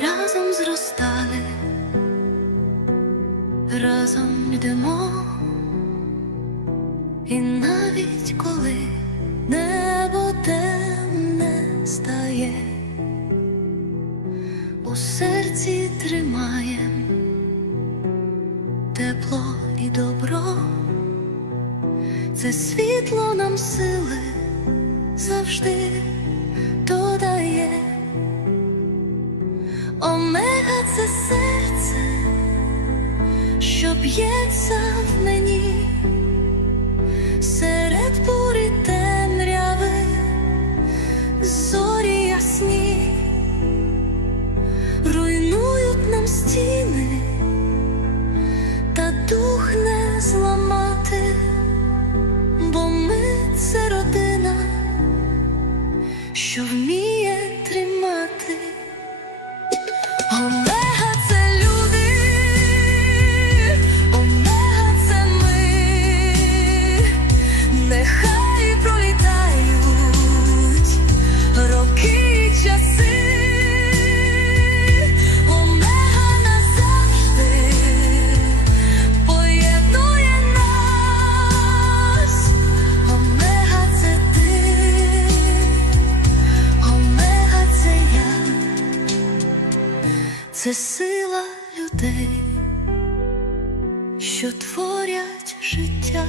разом зростали, разом йдемо, і навіть коли небо темне стає, у серці тримаєм тепло і добро, це світло нам сили Омега це серце, що б'ється в мені. Серед бурі темряви, зорі ясні, руйнують нам стіни, та дух не зламати, бо ми це родина, що вміє Це сила людей, що творять життя.